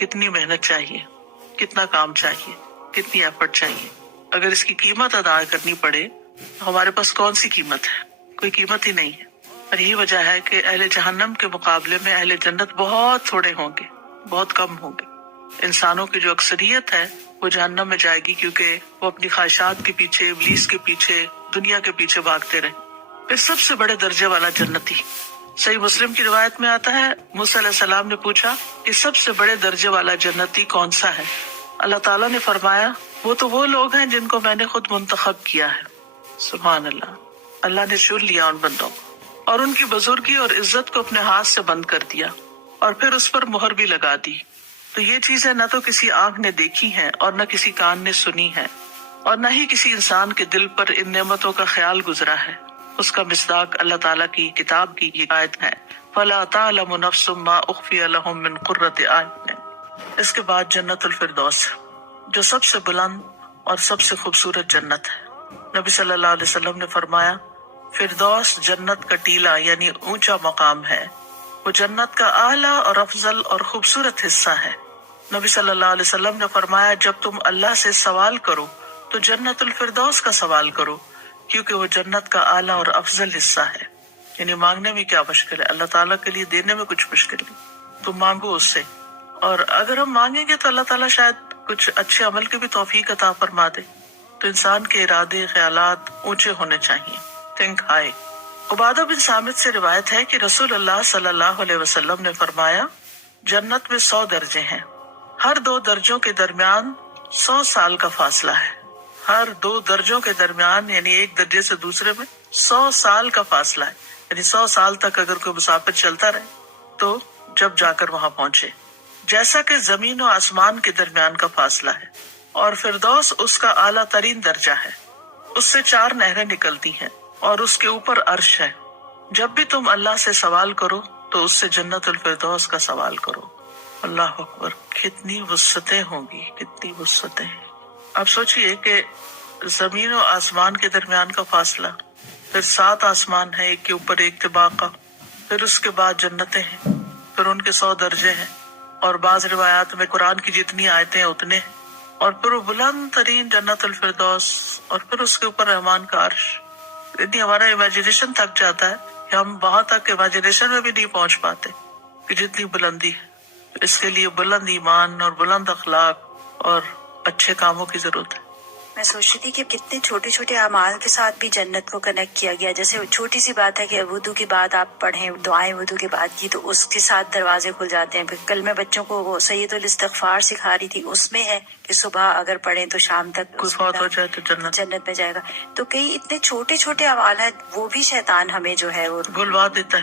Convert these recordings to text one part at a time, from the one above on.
کتنی محنت چاہیے، کتنا کام چاہیے، کتنی ایفرٹ چاہیے. اگر اس کی قیمت ادا کرنی پڑے ہمارے پاس کون سی قیمت ہے؟ کوئی قیمت ہی نہیں ہے. اور یہی وجہ ہے کہ اہل جہنم کے مقابلے میں اہل جنت بہت تھوڑے ہوں گے، بہت کم ہوں گے. انسانوں کی جو اکثریت ہے وہ جہنم میں جائے گی، کیونکہ وہ اپنی خواہشات کے پیچھے، ابلیس کے پیچھے، دنیا کے پیچھے بھاگتے رہے. پھر سب سے بڑے درجے والا جنتی، صحیح مسلم کی روایت میں آتا ہے، موسیٰ علیہ السلام نے پوچھا کہ سب سے بڑے درجے والا جنتی کون سا ہے؟ اللہ تعالیٰ نے فرمایا وہ تو وہ لوگ ہیں جن کو میں نے خود منتخب کیا ہے. سبحان اللہ. اللہ نے چن لیا ان بندوں کو اور ان کی بزرگی اور عزت کو اپنے ہاتھ سے بند کر دیا اور پھر اس پر مہر بھی لگا دی. تو یہ چیزیں نہ تو کسی آنکھ نے دیکھی ہیں اور نہ کسی کان نے سنی ہے اور نہ ہی کسی انسان کے دل پر ان نعمتوں کا خیال گزرا ہے. اس کا مصداق اللہ تعالیٰ کی کتاب کی یہ آیت ہے، فَلَا تَعْلَمُ نَفْسٌ مَّا أُخْفِيَ لَهُم مِّن قُرَّةِ أَعْيُنٍ. اس کے بعد جنت الفردوس جو سب سے بلند اور سب سے خوبصورت جنت ہے. نبی صلی اللہ علیہ وسلم نے فرمایا فردوس جنت کا ٹیلا یعنی اونچا مقام ہے، وہ جنت کا اعلیٰ اور افضل اور خوبصورت حصہ ہے. نبی صلی اللہ علیہ وسلم نے فرمایا جب تم اللہ سے سوال کرو تو جنت الفردوس کا سوال کرو، کیونکہ وہ جنت کا اعلیٰ اور افضل حصہ ہے. یعنی مانگنے میں کیا مشکل ہے؟ اللہ تعالیٰ کے لیے دینے میں کچھ مشکل نہیں. تم مانگو اس سے، اور اگر ہم مانگیں گے تو اللہ تعالیٰ شاید کچھ اچھے عمل کی بھی توفیق عطا فرما دے. تو انسان کے ارادے، خیالات اونچے ہونے چاہیے. Think high. عبادہ بن صامت سے روایت ہے کہ رسول اللہ صلی اللہ علیہ وسلم نے فرمایا جنت میں 100 درجے ہیں، ہر 2 درجوں کے درمیان 100 سال کا فاصلہ ہے. ہر 2 درجوں کے درمیان یعنی ایک درجے سے دوسرے میں 100 سال کا فاصلہ ہے. یعنی 100 سال تک اگر کوئی مسافر چلتا رہے تو جب جا کر وہاں پہنچے، جیسا کہ زمین و آسمان کے درمیان کا فاصلہ ہے. اور فردوس اس کا اعلیٰ ترین درجہ ہے. اس سے 4 نہریں نکلتی ہیں اور اس کے اوپر عرش ہے. جب بھی تم اللہ سے سوال کرو تو اس سے جنت الفردوس کا سوال کرو. اللہ اکبر. کتنی وسعتیں ہوں گی، کتنی وسعتیں. آپ سوچئے کہ زمین و آسمان کے درمیان کا فاصلہ، پھر 7 آسمان ہیں ایک کے اوپر ایک طباقہ، پھر اس کے بعد جنتیں ہیں، پھر ان کے 100 درجے ہیں، اور بعض روایات میں قرآن کی جتنی آیتیں اتنے ہیں، اور پھر وہ بلند ترین جنت الفردوس، اور پھر اس کے اوپر رحمان کا عرش. اتنی ہمارا امیجنیشن تھک جاتا ہے کہ ہم وہاں تک امیجنیشن میں بھی نہیں پہنچ پاتے کہ جتنی بلندی ہے. اس کے لیے بلند ایمان اور بلند اخلاق اور اچھے کاموں کی ضرورت ہے. میں سوچ رہی تھی کہ کتنے چھوٹے چھوٹے اعمال کے ساتھ بھی جنت کو کنیکٹ کیا گیا. جیسے چھوٹی سی بات ہے کہ وضو کے بعد آپ پڑھیں، دعائیں وضو کے بعد کی تو اس کے ساتھ دروازے کھل جاتے ہیں. پھر کل میں بچوں کو وہ سید الاستغفار سکھا رہی تھی، اس میں ہے کہ صبح اگر پڑھیں تو شام تک کوئی فوت ہو جائے تو جنت میں جائے گا. تو کئی اتنے چھوٹے چھوٹے اعمال ہیں، وہ بھی شیطان ہمیں جو ہے وہ بھلوا دیتا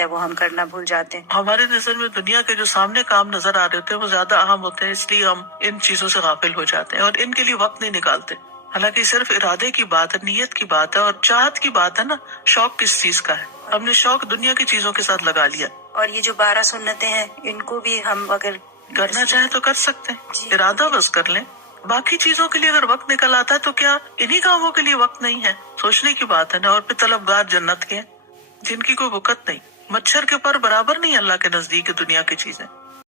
ہے، وہ ہم کرنا بھول جاتے ہیں. ہماری نظر میں دنیا کے جو سامنے کام نظر آ رہے ہوتے ہیں وہ زیادہ اہم ہوتے ہیں، اس لیے ہم ان چیزوں سے غافل ہو جاتے ہیں اور ان کے لیے وقت نہیں نکالتے. حالانکہ صرف ارادے کی بات ہے، نیت کی بات ہے اور چاہت کی بات ہے نا. شوق کس چیز کا ہے؟ ہم نے شوق دنیا کی چیزوں کے ساتھ لگا لیا. اور یہ جو 12 سنتیں ہیں ان کو بھی ہم اگر کرنا چاہیں تو کر سکتے ہیں. جی. ارادہ بس کر لیں. باقی چیزوں کے لیے اگر وقت نکل آتا ہے تو کیا انہی کاموں کے لیے وقت نہیں ہے؟ سوچنے کی بات ہے نا. اور پھر طلبگار جنت کے جن کی کوئی وقت نہیں. مچھر کے پر برابر نہیں اللہ کے نزدیک دنیا کی چیزیں.